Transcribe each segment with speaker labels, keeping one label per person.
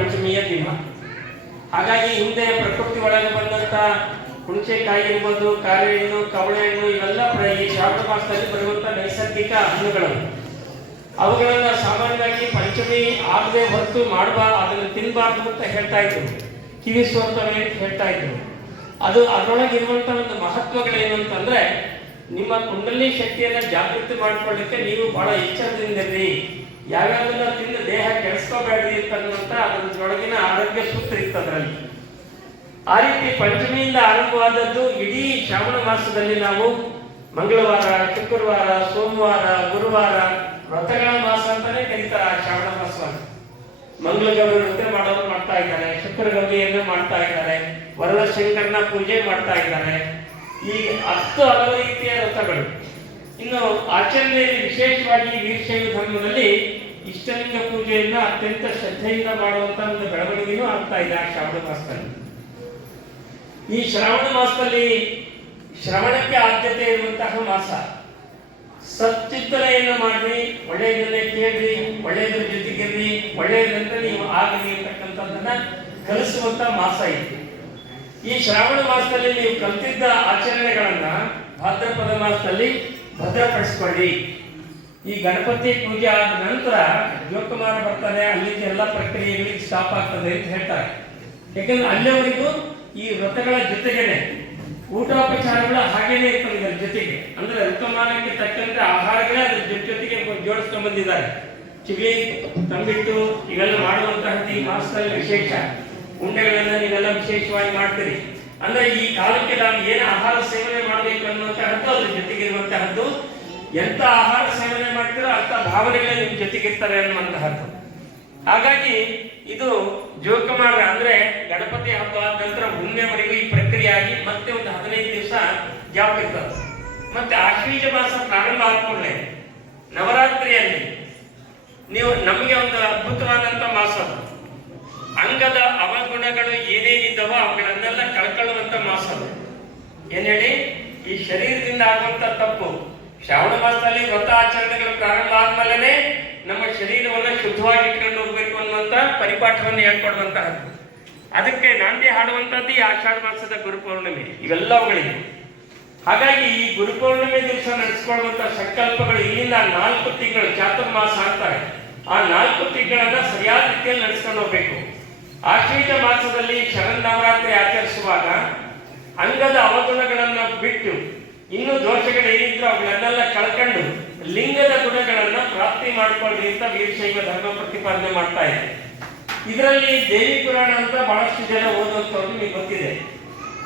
Speaker 1: ಪಂಚಮಿಯ ದಿನ ಹಾಗಾಗಿ ಹಿಂದೆ ಪ್ರಕೃತಿ ಒಳಗೆ ಬಂದಂತ ಹುಣಸೆಕಾಯಿ ಇರ್ಬೋದು ಕಾರೆ ಹಣ್ಣು ಕವಳೆ ಹಣ್ಣು ಇವೆಲ್ಲ ಈ ಶ್ರಾವಣ ಮಾಸದಲ್ಲಿ ಬರುವಂತ ನೈಸರ್ಗಿಕ ಹಣ್ಣುಗಳು ಅವುಗಳನ್ನ ಸಾಮಾನ್ಯವಾಗಿ ಪಂಚಮಿ ಆಗದೆ ಹೊರತು ಮಾಡಬಾರ್ದು ಅದನ್ನು ತಿನ್ನಬಾರ್ದು ಅಂತ ಹೇಳ್ತಾ ಇದ್ರು. ಕಿವಿಸುವಂತವೆ ಅಂತ ಹೇಳ್ತಾ ಇದ್ರು. ಅದು ಅದರೊಳಗಿರುವಂತ ಒಂದು ಮಹತ್ವಗಳೇನು ಅಂತಂದ್ರೆ, ನಿಮ್ಮ ಕುಂಡಲಿ ಶಕ್ತಿಯನ್ನ ಜಾಗೃತಿ ಮಾಡ್ಕೊಳ್ಳಿಕ್ಕೆ ನೀವು ಬಹಳ ಎಚ್ಚರದಿಂದಿರ್ರಿ. ಯಾವ್ಯಾವನ್ನ ತಿಂದು ದೇಹ ಕೆಡಿಸ್ಕೋಬೇಡ್ರಿ ಅಂತನ್ನುವಂತ ಅದರೊಳಗಿನ ಆರೋಗ್ಯ ಸೂತ್ರ ಇತ್ತು ಅದರಲ್ಲಿ. ಆ ರೀತಿ ಪಂಚಮಿಯಿಂದ ಆರಂಭವಾದದ್ದು ಇಡೀ ಶ್ರಾವಣ ಮಾಸದಲ್ಲಿ ನಾವು ಮಂಗಳವಾರ, ಶುಕ್ರವಾರ, ಸೋಮವಾರ, ಗುರುವಾರ ವ್ರತಗಳ ಮಾಸ ಅಂತಾನೆ ಕರೀತಾರೆ ಆ ಶ್ರಾವಣ ಮಂಗಳ ಮಂಗಳಗೌರಿ ವ್ರತ ಮಾಡೋರು ಮಾಡ್ತಾ ಇದ್ದಾರೆ ಶುಕ್ರ ಗೌರಿಯನ್ನು ಮಾಡ್ತಾ ಇದ್ದಾರೆ ವರದ ಶಂಕರನ ಪೂಜೆ ಮಾಡ್ತಾ ಇದ್ದಾರೆ. ಈ ಹತ್ತು ಹಲವು ರೀತಿಯ ವ್ರತಗಳು. ಇನ್ನು ಆಚರಣೆಯಲ್ಲಿ ವಿಶೇಷವಾಗಿ ವೀರಶೈವ ಧರ್ಮದಲ್ಲಿ ಇಷ್ಟಲಿಂಗ ಪೂಜೆಯನ್ನ ಅತ್ಯಂತ ಶ್ರದ್ಧೆಯಿಂದ ಮಾಡುವಂತ ಒಂದು ಬೆಳವಣಿಗೆನೂ ಆಗ್ತಾ ಇದೆ ಆ ಶ್ರಾವಣ ಮಾಸದಲ್ಲಿ. ಈ ಶ್ರಾವಣ ಮಾಸದಲ್ಲಿ ಶ್ರವಣಕ್ಕೆ ಆದ್ಯತೆ ಇರುವಂತಹ ಮಾಸ. ಸತ್ಚಿತ್ತನೆಯನ್ನು ಮಾಡ್ರಿ, ಒಳ್ಳೆಯದನ್ನೇ ಕೇಳ್ರಿ, ಒಳ್ಳೆಯದ್ರ ಜೊತೆಗಿರ್ರಿ ಒಳ್ಳೆಯದಂತ ನೀವು ಆಗಲಿ ಅಂತಕ್ಕಂಥದ್ದನ್ನ ಕಲಿಸುವಂತ ಮಾಸ ಐತಿ ಈ ಶ್ರಾವಣ ಮಾಸದಲ್ಲಿ ನೀವು ಕಲ್ತಿದ್ದ ಆಚರಣೆಗಳನ್ನ ಭಾದ್ರಪದ ಮಾಸದಲ್ಲಿ ಭದ್ರಪಡಿಸ್ಕೊಳ್ಳಿ. ಈ ಗಣಪತಿ ಪೂಜೆ ಆದ ನಂತರ ಜೋಕುಮಾರ ಬರ್ತಾನೆ ಅಲ್ಲಿಗೆ ಎಲ್ಲ ಪ್ರಕ್ರಿಯೆಗಳಿಗೆ ಸ್ಟಾಪ್ ಆಗ್ತದೆ ಅಂತ ಹೇಳ್ತಾರೆ. ಯಾಕಂದ್ರೆ ಅಲ್ಲಿವರೆಗೂ ಈ ವ್ರತಗಳ ಜೊತೆಗೇನೆ, ಊಟೋಪಚಾರಗಳು ಹಾಗೇನೆ ಇರ್ತದೆ ಜೊತೆಗೆ. ಅಂದ್ರೆ ಋತುಮಾನಕ್ಕೆ ತಕ್ಕಂತೆ ಆಹಾರಗಳೇ ಅದ್ರ ಜೊತೆ ಜೊತೆಗೆ ಜೋಡಿಸ್ಕೊಂಡ್ ಬಂದಿದ್ದಾರೆ. ಚಿಗಳಿ ತಂಬಿಟ್ಟು ಇವೆಲ್ಲ ಮಾಡುವಂತಹದ್ದು ಈ ಮಾಸದಲ್ಲಿ ವಿಶೇಷ. ಉಂಡೆಗಳನ್ನ ನೀವೆಲ್ಲ ವಿಶೇಷವಾಗಿ ಮಾಡ್ತೀರಿ. ಅಂದ್ರೆ ಈ ಕಾಲಕ್ಕೆ ನಾವು ಏನು ಆಹಾರ ಸೇವನೆ ಮಾಡಬೇಕು ಅನ್ನುವಂತಹದ್ದು ಅದ್ರ ಜೊತೆಗಿರುವಂತಹದ್ದು ಎಂತ ಆಹಾರ ಸೇವನೆ ಮಾಡ್ತೀರೋ ಅಂತ ಭಾವನೆಗಳೇ ನಿಮ್ ಜೊತೆಗಿರ್ತಾರೆ ಅನ್ನುವಂತಹದ್ದು ಹಾಗಾಗಿ ಇದು ಜೋಕುಮಾರ ಅಂದ್ರೆ ಗಣಪತಿ ಹಬ್ಬ ಆದ ನಂತರ ಹುಣ್ಣೆವರೆಗೂ ಈ ಪ್ರಕ್ರಿಯೆ ಆಗಿ ಮತ್ತೆ ಒಂದು ಹದಿನೈದು ದಿವಸ ಜಾಪ್ ಇರ್ತದೆ. ಮತ್ತೆ ಆಶ್ವೀಜ ಮಾಸ ಪ್ರಾರಂಭ ಆದ್ಮೇಲೆ ನವರಾತ್ರಿಯಲ್ಲಿ ನೀವು ನಮಗೆ ಒಂದು ಅದ್ಭುತವಾದಂತ ಮಾಸ ಅದು. ಅಂಗದ ಅವಗುಣಗಳು ಏನೇನಿದ್ದವೋ ಅವುಗಳನ್ನೆಲ್ಲ ಕಳ್ಕೊಳ್ಳುವಂತ ಮಾಸ. ಏನ್ ಹೇಳಿ? ಈ ಶರೀರದಿಂದ ಆಗುವಂತ ತಪ್ಪು. ಶ್ರಾವಣ ಮಾಸದಲ್ಲಿ ವ್ರತ ಆಚರಣೆಗಳು ಪ್ರಾರಂಭ ಆದ್ಮೇಲೆ ನಮ್ಮ ಶರೀರವನ್ನು ಶುದ್ಧವಾಗಿ ಇಟ್ಕೊಂಡು ಹೋಗ್ಬೇಕು ಅನ್ನುವಂತ ಪರಿಪಾಠವನ್ನು ಹೇಳ್ಕೊಡುವಂತಹದ್ದು. ಅದಕ್ಕೆ ನಾಂದಿ ಹಾಡುವಂತದ್ದು ಈ ಆಷಾಢ ಮಾಸದ ಗುರುಪೌರ್ಣಿಮೆ ಇವೆಲ್ಲವುಗಳಿವೆ ಹಾಗಾಗಿ ಈ ಗುರುಪೌರ್ಣಿಮೆ ದಿವಸ ನಡೆಸ್ಕೊಳ್ಳುವಂತ ಸಂಕಲ್ಪಗಳು ಇಲ್ಲಿಂದ ನಾಲ್ಕು ತಿಂಗಳು ಚಾತುರ್ಮಾಸ ಅಂತಾರೆ ಆ ನಾಲ್ಕು ತಿಂಗಳನ್ನ ಸರಿಯಾದ ರೀತಿಯಲ್ಲಿ ನಡೆಸ್ಕೊಂಡು ಹೋಗ್ಬೇಕು. ಆಶ್ವೀಜ ಮಾಸದಲ್ಲಿ ಶರನ್ ನವರಾತ್ರಿ ಆಚರಿಸುವಾಗ ಅಂಗದ ಅವಗುಣಗಳನ್ನ ಬಿಟ್ಟು ಇನ್ನು ದೋಷಗಳು ಏನಿದ್ರು ಅವುಗಳನ್ನೆಲ್ಲ ಕಳ್ಕೊಂಡು ಲಿಂಗದ ಗುಣಗಳನ್ನ ಪ್ರಾಪ್ತಿ ಮಾಡಿಕೊಳ್ಳಿ ಅಂತ ವೀರಶೈವ ಧರ್ಮ ಪ್ರತಿಪಾದನೆ ಮಾಡ್ತಾ ಇದೆ. ಇದರಲ್ಲಿ ದೇವಿ ಪುರಾಣ ಅಂತ ಬಹಳಷ್ಟು ಜನ ಓದುವಂಥವ್ರು ನಿಮಗೆ ಗೊತ್ತಿದೆ.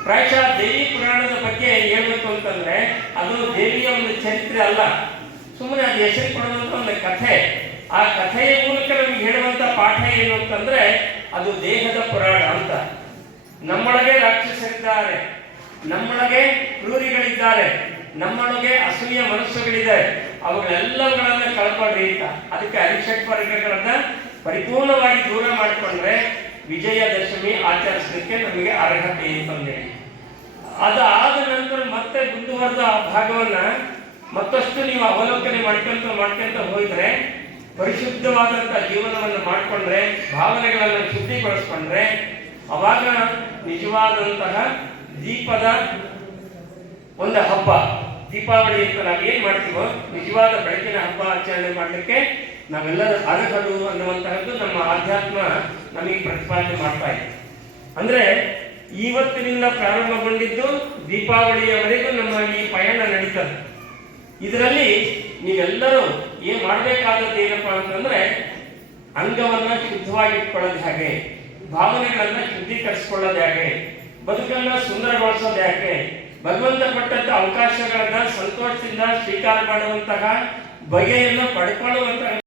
Speaker 1: ಪ್ರಾಯಶಃ ದೇವಿ ಪುರಾಣದ ಬಗ್ಗೆ ಹೇಳ್ಬೇಕು ಅಂತಂದ್ರೆ ಅದು ದೇವಿಯ ಒಂದು ಚರಿತ್ರೆ ಅಲ್ಲ. ಸುಮ್ಮನೆ ಅದು ಹೆಸರು ಕೊಡುವಂತ ಒಂದು ಕಥೆ. ಆ ಕಥೆಯ ಮೂಲಕ ನಮ್ಗೆ ಹೇಳುವಂತ ಪಾಠ ಏನು ಅಂತಂದ್ರೆ ಅದು ದೇಹದ ಪುರಾಣ ಅಂತ. ನಮ್ಮೊಳಗೆ ರಾಕ್ಷಸರಿದ್ದಾರೆ. ನಮ್ಮೊಳಗೆ ಕ್ರೂರಿಗಳಿದ್ದಾರೆ. ನಮ್ಮೊಳಗೆ ಅಸೂಯ ಮನಸ್ಸುಗಳಿದೆ ಅವುಗಳೆಲ್ಲವುಗಳನ್ನ ಕಳ್ಕೊಳ್ರಿ ಅಂತ. ಅದಕ್ಕೆ ಅರಿಷಟ್ ವರ್ಗಗಳನ್ನ ಪರಿಪೂರ್ಣವಾಗಿ ದೂರ ಮಾಡಿಕೊಂಡ್ರೆ ವಿಜಯದಶಮಿ ಆಚರಿಸಲಿಕ್ಕೆ ನಮಗೆ ಅರ್ಹತೆ ಅಂತಂದೆ ಅದಾದ ನಂತರ ಮತ್ತೆ ಮುಂದುವರೆದ ಭಾಗವನ್ನ ಮತ್ತಷ್ಟು ನೀವು ಅವಲೋಕನೆ ಮಾಡ್ಕೊಂತ ಮಾಡ್ಕೊಂತ ಹೋದ್ರೆ ಪರಿಶುದ್ಧವಾದಂತ ಜೀವನವನ್ನು ಮಾಡಿಕೊಂಡ್ರೆ, ಭಾವನೆಗಳನ್ನು ಶುದ್ಧಿಗೊಳಿಸ್ಕೊಂಡ್ರೆ ಅವಾಗ ನಿಜವಾದಂತಹ ದೀಪದ ಒಂದು ಹಬ್ಬ, ದೀಪಾವಳಿ ಅಂತ ನಾವು ಏನ್ ಮಾಡ್ತೀವೋ, ನಿಜವಾದ ಬೆಳಕಿನ ಹಬ್ಬ ಆಚರಣೆ ಮಾಡಲಿಕ್ಕೆ ನಾವೆಲ್ಲರೂ ಅರ್ಹರು ಅನ್ನುವಂತಹದ್ದು ನಮ್ಮ ಆಧ್ಯಾತ್ಮ ನಮಗೆ ಪ್ರತಿಪಾದನೆ ಮಾಡ್ತಾ ಇದೆ. ಅಂದ್ರೆ ಇವತ್ತಿನಿಂದ ಪ್ರಾರಂಭಗೊಂಡಿದ್ದು ದೀಪಾವಳಿಯವರೆಗೂ ನಮ್ಮ ಈ ಪಯಣ ನಡೀತದೆ. ಇದರಲ್ಲಿ ನೀವೆಲ್ಲರೂ ಏನ್ ಮಾಡಬೇಕಾದದ್ದು ಏನಪ್ಪಾ ಅಂತಂದ್ರೆ ಅಂಗವನ್ನ ಶುದ್ಧವಾಗಿಟ್ಕೊಳ್ಳೋದು ಹೇಗೆ? ಭಾವನೆಗಳನ್ನ ಶುದ್ಧೀಕರಿಸಿಕೊಳ್ಳೋದು ಹೇಗೆ? ಬದುಕನ್ನ ಸುಂದರಗೊಳಿಸೋದು ಯಾಕೆ ಭಗವಂತ ಕೊಟ್ಟಂತ ಅವಕಾಶಗಳನ್ನ ಸಂತೋಷದಿಂದ ಸ್ವೀಕಾರ ಮಾಡುವಂತಹ ಬಗೆಯನ್ನು ಪಡ್ಕೊಳ್ಳುವಂತಹ